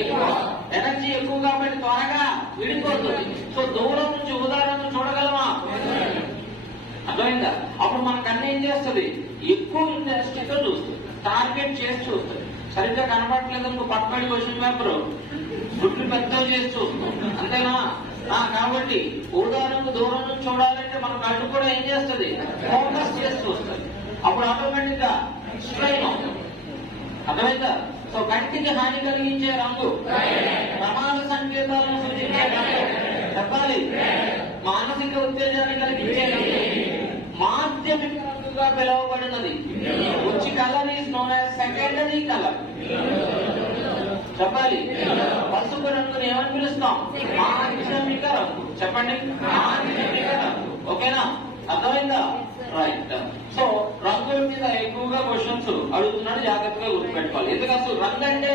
ఎక్కువ, ఎనర్జీ ఎక్కువ కాబట్టి త్వరగా విడిపోతుంది. సో దూరం నుంచి ఉదాహరణ చూడగలమా? అర్థమైందా? అప్పుడు మనకు అన్ని ఏం చేస్తుంది? ఎక్కువ ఇంట్రెస్ట్తో చూస్తుంది, టార్గెట్ చేసి చూస్తుంది. సరిగ్గా కనపడట్లేదు అనుకో పక్కడి క్వశ్చన్ పేపర్ గుడ్లు పెద్దవి చేసి చూస్తాం, అంతేనా? కాబట్టి ఉదాహరణకు దూరం నుంచి చూడాలంటే మన కళ్ళు కూడా ఏం చేస్తుంది? ఫోకస్ చేసి చూస్తుంది. అప్పుడు ఆటోమేటిక్ గా స్ట్రైన్ అవుతుంది. అర్థమైందా? సో కంటికి హాని కలిగించే రంగు, ప్రమాద సంకేతాలను సూచించే రంగు చెప్పాలి, మానసిక ఉత్తేజాన్ని కలిగించే రంగు మాధ్యమిక రంగుగా పిలువబడినది. Which colour is known as secondary colour చెప్పాలి. పసుపు రంగుని ఏమని పిలుస్తాం? మాధ్యమిక రంగు. చెప్పండి, మాధ్యమిక రంగు. ఓకేనా? అర్థమైందా? రైట్. సో రంగుల మీద ఎక్కువగా క్వశ్చన్స్ అడుగుతున్నాడు, జాగ్రత్తగా గుర్తుపెట్టుకోవాలి. ఎందుకు అసలు రంగు అంటే